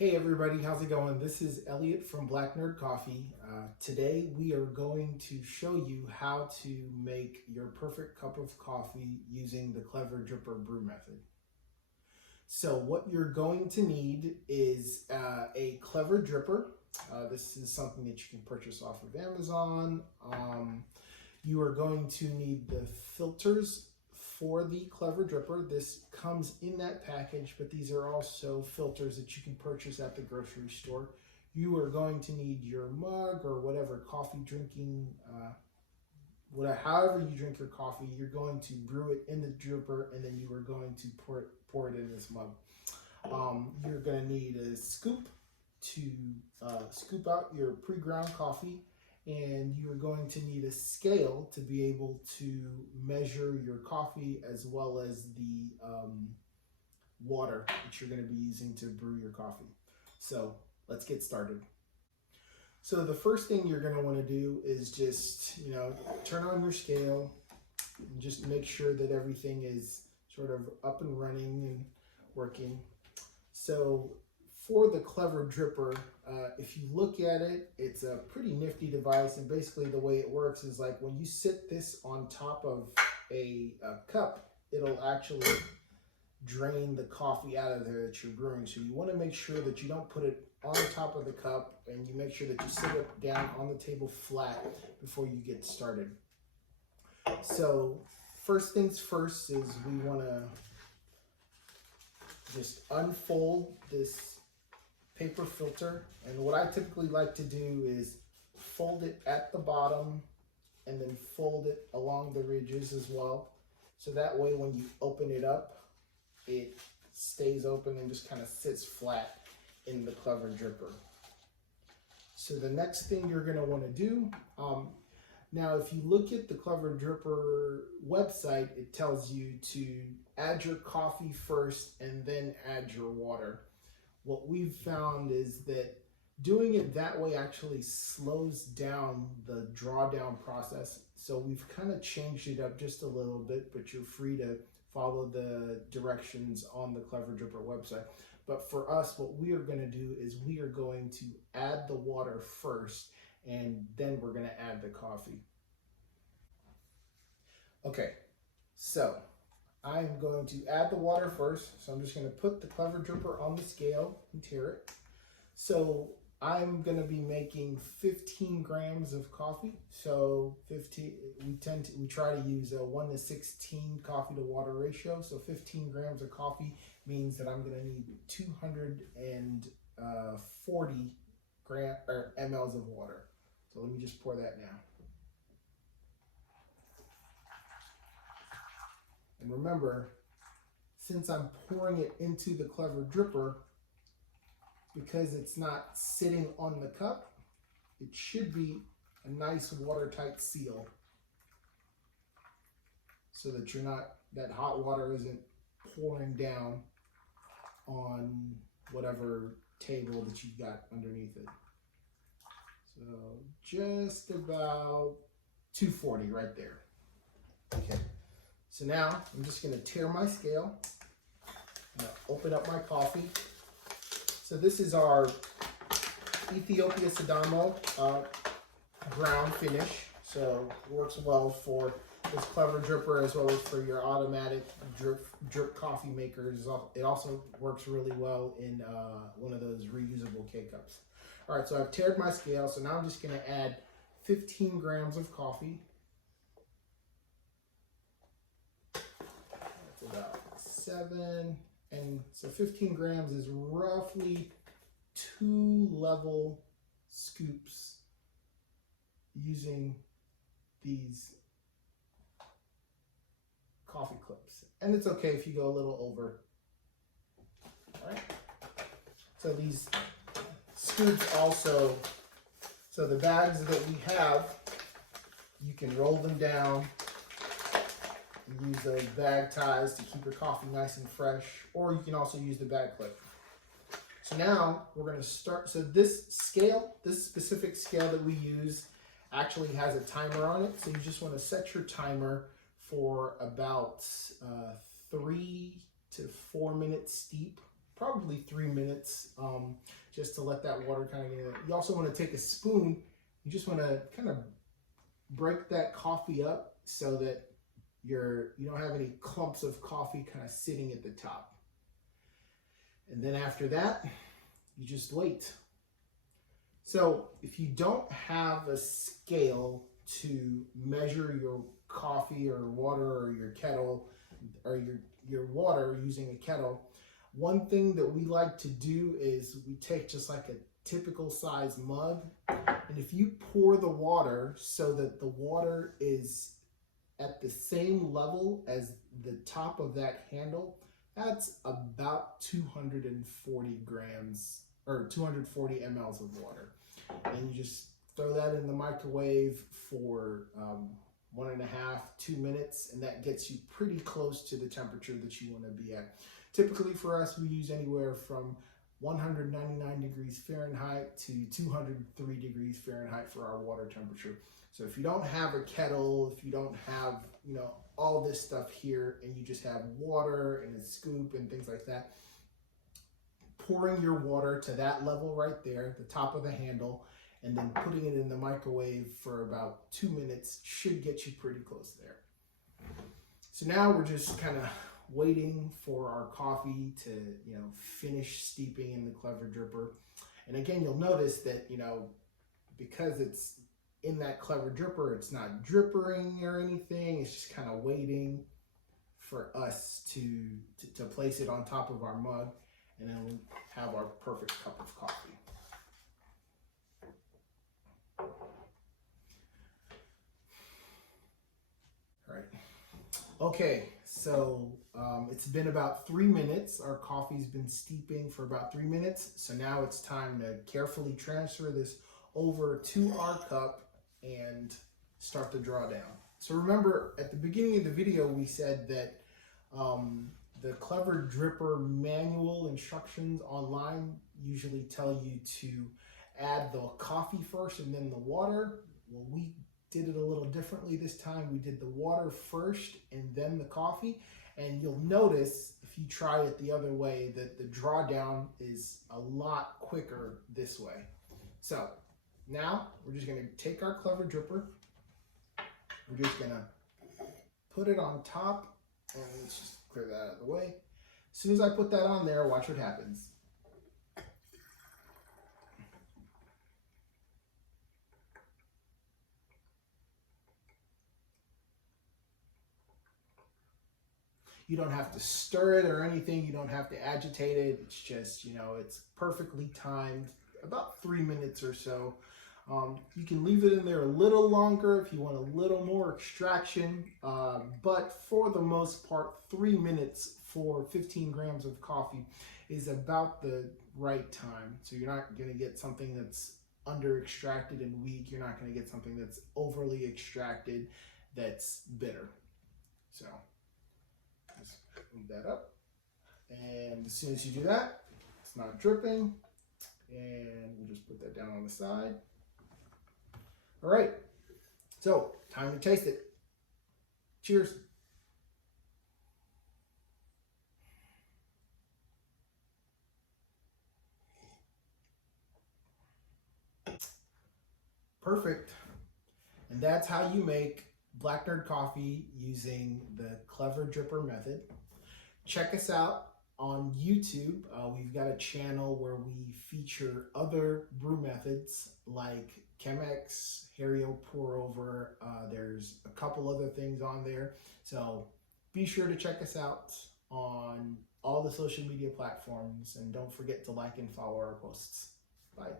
Hey everybody, how's it going? This is Elliot from BlackNerd Coffee. Today we are going to show you how to make your perfect cup of coffee using the Clever Dripper brew method. So what you're going to need is a Clever Dripper. This is something that you can purchase off of Amazon. You are going to need the filters for the Clever Dripper. This comes in that package, but these are also filters that you can purchase at the grocery store. You are going to need your mug or whatever coffee drinking, however you drink your coffee. You're going to brew it in the dripper, and then you are going to pour it in this mug. You're going to need a scoop to scoop out your pre-ground coffee. And you're going to need a scale to be able to measure your coffee as well as the water that you're going to be using to brew your coffee. So let's get started. So the first thing you're going to want to do is just, turn on your scale and just make sure that everything is sort of up and running and working. So for the Clever Dripper, if you look at it, it's a pretty nifty device, and basically the way it works is like when you sit this on top of a cup, it'll actually drain the coffee out of there that you're brewing. So you want to make sure that you don't put it on top of the cup, and you make sure that you sit it down on the table flat before you get started. So first things first is we want to just unfold this paper filter, and what I typically like to do is fold it at the bottom and then fold it along the ridges as well, so that way when you open it up it stays open and just kind of sits flat in the Clever Dripper. So the next thing you're going to want to do, now if you look at the Clever Dripper website, it tells you to add your coffee first and then add your water. What we've found is that doing it that way actually slows down the drawdown process. So we've kind of changed it up just a little bit, but you're free to follow the directions on the Clever Dripper website. But for us, what we are going to do is we are going to add the water first, and then we're going to add the coffee. Okay, so I'm going to add the water first. So I'm just going to put the Clever Dripper on the scale and tare it. So I'm going to be making 15 grams of coffee. So we try to use a 1:16 coffee to water ratio. So 15 grams of coffee means that I'm going to need 240 mLs of water. So let me just pour that now. And remember, since I'm pouring it into the Clever Dripper, because it's not sitting on the cup, it should be a nice watertight seal, so that that hot water isn't pouring down on whatever table that you've got underneath it. So just about 240 right there. Okay. So now I'm just going to tare my scale. I'm going to open up my coffee. So this is our Ethiopia Sidamo ground finish. So it works well for this Clever Dripper as well as for your automatic drip coffee makers. It also works really well in one of those reusable K-cups. All right, so I've tared my scale. So now I'm just going to add 15 grams of coffee. About 7, and so 15 grams is roughly 2 level scoops using these coffee clips, and it's okay if you go a little over. All right, so these scoops also, so the bags that we have, you can roll them down. Use those bag ties to keep your coffee nice and fresh, or you can also use the bag clip. So now we're going to start. So this specific scale that we use actually has a timer on it. So you just want to set your timer for about 3 to 4 minutes steep probably 3 minutes, just to let that water kind of get in. You also want to take a spoon. You just want to kind of break that coffee up so that you don't have any clumps of coffee kind of sitting at the top. And then after that, you just wait. So if you don't have a scale to measure your coffee or water or your kettle or your water using a kettle, one thing that we like to do is we take just like a typical size mug, and if you pour the water so that the water is at the same level as the top of that handle, that's about 240 grams or 240 mLs of water. And you just throw that in the microwave for 1.5 to 2 minutes, and that gets you pretty close to the temperature that you want to be at. Typically for us, we use anywhere from 199 degrees Fahrenheit to 203 degrees Fahrenheit for our water temperature. So if you don't have a kettle, if you don't have, all this stuff here, and you just have water and a scoop and things like that, pouring your water to that level right there, the top of the handle, and then putting it in the microwave for about 2 minutes should get you pretty close there. So now we're just kind of waiting for our coffee to, finish steeping in the Clever Dripper. And again, you'll notice that, because it's in that Clever Dripper, it's not dripping or anything. It's just kind of waiting for us to place it on top of our mug, and then we'll have our perfect cup of coffee. All right. Okay, so it's been about 3 minutes. Our coffee's been steeping for about 3 minutes. So now it's time to carefully transfer this over to our cup and start the drawdown. So remember, at the beginning of the video, we said that the Clever Dripper manual instructions online usually tell you to add the coffee first and then the water. Well, we did it a little differently this time. We did the water first and then the coffee. And you'll notice, if you try it the other way, that the drawdown is a lot quicker this way. So now we're just going to take our Clever Dripper. We're just going to put it on top, and let's just clear that out of the way. As soon as I put that on there, watch what happens. You don't have to stir it or anything. You don't have to agitate it. It's just, it's perfectly timed, about 3 minutes or so. You can leave it in there a little longer if you want a little more extraction, but for the most part, 3 minutes for 15 grams of coffee is about the right time. So you're not going to get something that's under extracted and weak. You're not going to get something that's overly extracted that's bitter. So just move that up, and as soon as you do that, it's not dripping, and we'll just put that down on the side. All right, so time to taste it. Cheers. Perfect. And that's how you make BlackNerd coffee using the Clever Dripper method. Check us out on YouTube. We've got a channel where we feature other brew methods like Chemex, Hario pour over. There's a couple other things on there. So be sure to check us out on all the social media platforms, and don't forget to like and follow our posts. Bye.